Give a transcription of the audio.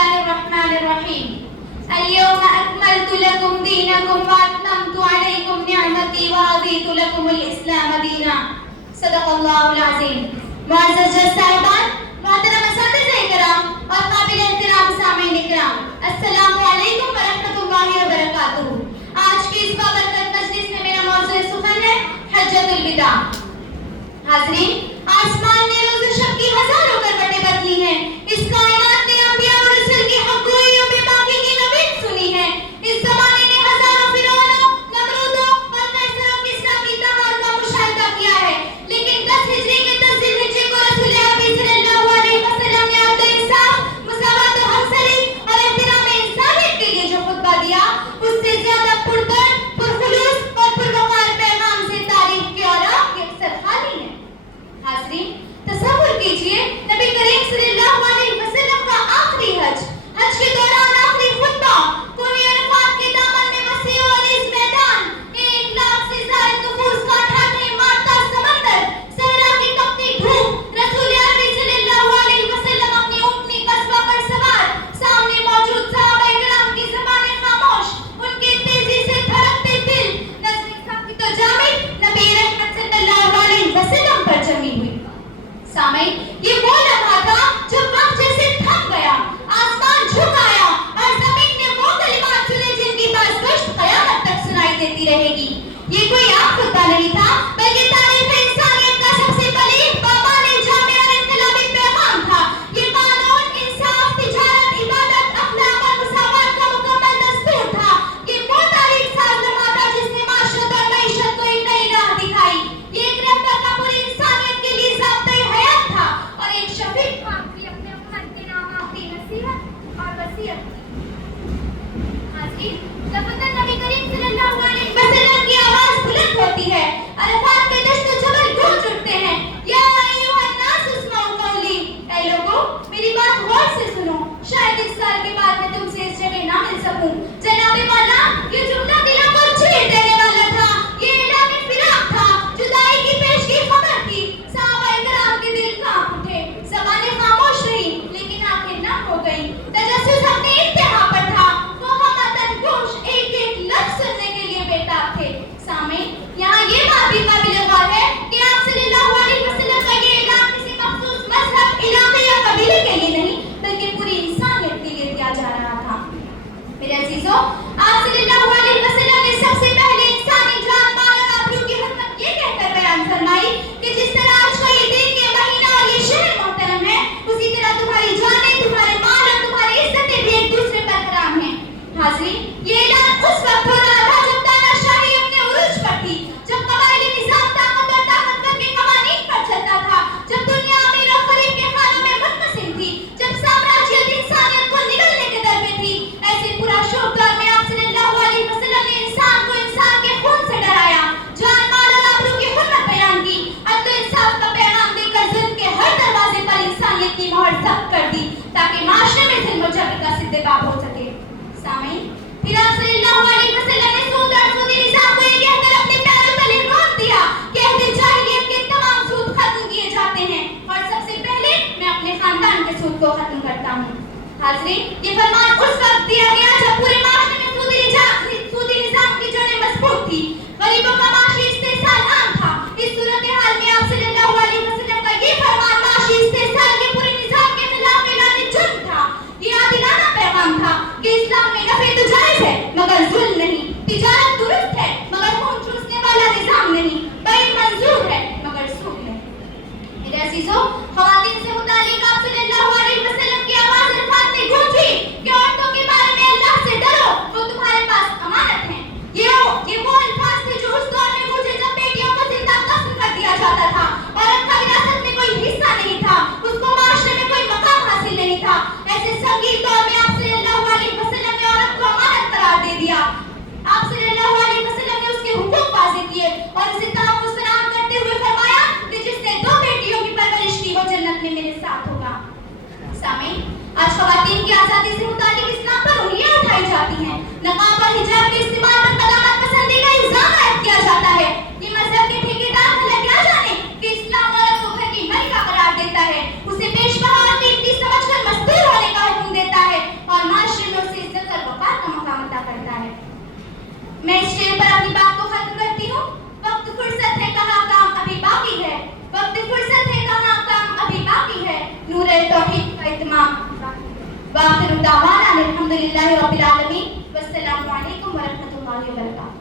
الله الرحمن الرحيم. اليوم أكملت لكم دينكم وأتممت عليكم نعمتي ورضيت لكم الإسلام دينا. صدق الله العظيم. معزز جج صاحبان، محترم اساتذہ کرام اور قابل احترام سامعین کرام، السلام علیکم ورحمۃ اللہ وبرکاتہ. آج کی اس بابرکت مجلس میں میرا موضوع سخن ہے حجۃ الوداع. حاضرین، آسمان نے روز و شب کی ہزاروں کروٹیں بدلی ہیں. اس کائنات نے انبیاء اور رسول کی حقوقیوں پہ باقی کی نوید سنی ہے. اس زمانے نے ہزاروں فرعونوں، نمرودوں اور قیصروں کی اسلامی تہار کا مشاہدہ کیا ہے، لیکن 10 ہجری کے 10 ذی الحجہ کو رسول عربی صلی اللہ علیہ وسلم نے عدل و انصاف، مساوات و ہمسری اور احترام انسانیت کے لیے جو خطبہ دیا، اس سے زیادہ پرطرز، پرخلوص اور پروقار پیغام سے تاریخ کے اوراق کے اکثر خالی ہیں. حاضرین، تصور کیجئے نبی کریم صلی اللہ علیہ وسلم کا آخری حج کے دوران آخری خطبہ، کوہ عرفات کے دامن میں وسیع و عریض میدان، 1 لاکھ سے زائد نفوس کا ٹھاٹھے مارتا سمندر، صحرا کی تپتی دھوپ، رسول عربی صلی اللہ علیہ وسلم اپنی اونٹنی قصبہ پر سوار، سامنے موجود صحابہ کرام کی زبانیں خاموش، ان کے تیزی سے دھڑکتے دل، نظریں سخت و جامد نبی رحمت صلی اللہ علیہ وسلم پر جمی ہوئی. سامعین، یہ وہ لمحہ تھا جب وقت جیسے تھم گیا، آسمان جھک آیا اور زمین نے وہ کلمات سنے جن کی بازگشت قیامت تک سنائی دیتی رہے گی. یہ کوئی عام خطبہ نہیں تھا، بلکہ تاریخ انسانیت کا سب سے بلیغ، بامعنی، جامع اور انقلابی پیغام تھا. یہ قانون، انصاف، تجارت، عبادت، اخلاق اور مساوات کا مکمل دستور تھا. یہ وہ تاریخ ساز لمحہ تھا جس نے معاشرت اور معیشت کو ایک نئی راہ دکھائی. یہ ایک رہبر کا پوری انسانیت کے لیے ضابطۂ حیات تھا اور ایک شفیق خان کی اپنے امت کے نام آخری نصیحت اور وصیت تھی. حاضرین، جب نبی کریم صلی اللہ علیہ وسلم کی آواز بلند ہوتی ہے، عرفات کے دشت و جبل گونج اٹھتے ہیں. یا ایھا الناس اسمعوا قولی، اے لوگوں میری بات غور سے سنو، شاید اس سال کے بعد میں تم سے اس جگہ نہ مل سکوں. جناب مولا، یہ جملہ دلوں کو چیر دینے والا تھا. یہ اعلان فراق تھا، جدائی کی پیشگی خبر تھی. صحابہ کرام کے دل کانپ اٹھے، زبانیں خاموش رہی لیکن آنکھیں نم ہو گئیں. تجسس اپنی انتہا پر تھا. وہ ہمتن گوش ایک ایک لفظ سننے کے لیے بیتاب تھے. سامعین، یہاں یہ بات بھی قابل غور ہے کہ آپ صلی اللہ علیہ وسلم کا یہ اعلان کسی مخصوص مذہب، علاقے یا قبیلے کے لیے نہیں بلکہ پوری انسانیت کے لیے کیا جا رہا تھا. میرے عزیزوں، آپ صلی اللہ علیہ وسلم نے سب سے پہلے انسانی جان، مال اور آبرو کی حرمت یہ کہہ کر بیان فرمائی کہ جس طرح آج کا یہ دن، یہ مہینہ اور یہ شہر محترم ہے، اسی طرح تمہاری جانیں، تمہارے مال اور تمہاری عزتیں بھی ایک دوسرے پر حرام ہیں. حاضرین، یہ اعلان اس وقت ہو رہا تھا جب تاناشاہی اپنے عروج پر تھی، جب قبائلی نظام طاقت اور طاقتور کے قوانین پر چلتا تھا، جب دنیا امیر اور غریب کے خانوں میں منقسم تھی، جب سامراجیت انسانیت کو نگلنے کے در میں تھی. ایسے پورا شوق دور میں آپ صلی اللہ علیہ وسلم نے انسان کو انسان کے خون سے ڈرایا، جان، مال اور آبرو کی حرمت بیان کی، عدل و انصاف کا پیغام دے کر ظلم کے ہر دروازے پر انسانیت کی مہر ضبط کر دی تاکہ معاشرے میں ظلم و جبر کا سدباب ہو سکے. سامعین، پھر آپ صلی اللہ علیہ وسلم نے سود اور سودی نظام کو یہ کہہ کر اپنے پیروں تلے رونت دیا کہ عہد جاہلیت کے تمام سود ختم کیے جاتے ہیں اور سب سے پہلے میں اپنے خاندان کے سود کو ختم کرتا ہوں. حاضرین، یہ فرمان اس وقت دیا گیا جب پورے معاشرے میں سودی نظام کی جڑیں مضبوط تھی، غریبوں کا معاشی استحصال عام تھا. اس صورتحال میں آپ صلی اللہ علیہ وسلم کا یہ فرمان معاشی استحصال کے پورے نظام کے خلاف اعلان جرم تھا. یہ عادلانہ پیغام تھا کہ اسلام میں نفع تو جائز ہے مگر ظلم نہیں، تجارت درست ہے مگر خون چوسنے والا نظام نہیں، بیع منظور ہے مگر سود نہیں. میرے عزیزوں، خواتین سے متعلق آپ صلی اللہ علیہ وسلم کی آواز عرفات میں گونجی کہ عورتوں کے بارے میں اللہ سے ڈرو، وہ تمہارے پاس امانت ہیں. یہ وہ الفاظ تھے جو اس دور میں گونجے جب بیٹیوں کو زندہ دفن کر دیا جاتا تھا. عورت کا وراثت میں کوئی حصہ نہیں تھا، اس کو معاشرے میں کوئی مقام حاصل نہیں تھا. ایسے سنگین دور میں آپ صلی اللہ علیہ وسلم نے عورت کو امانت قرار دے دیا. آپ صلی اللہ علیہ وسلم نے اس کے حقوق واضح کیے اور اسے تحفظ فراہم کرتے ہوئے فرمایا کہ جس نے 2 بیٹیوں کی پرورش کی وہ جنت میں میرے ساتھ ہوگا. سامعین، آج خواتین کی آزادی سے متعلق اسلام پر انگلیاں اٹھائی جاتی ہیں، نقاب اور حجاب کے استعمال پر قدامت پسندی کا الزام عائد کیا جاتا ہے. یہ مذہب کے ٹھیکیدار بھلا کیا جانے کہ اسلام عورت کو گھر کی ملکہ قرار دیتا ہے، اسے پیش بہا اور قیمتی سمجھ کر مستور ہونے کا حکم دیتا ہے والحمد للہ رب العالمین، والسلام علیکم ورحمۃ اللہ وبرکاتہ.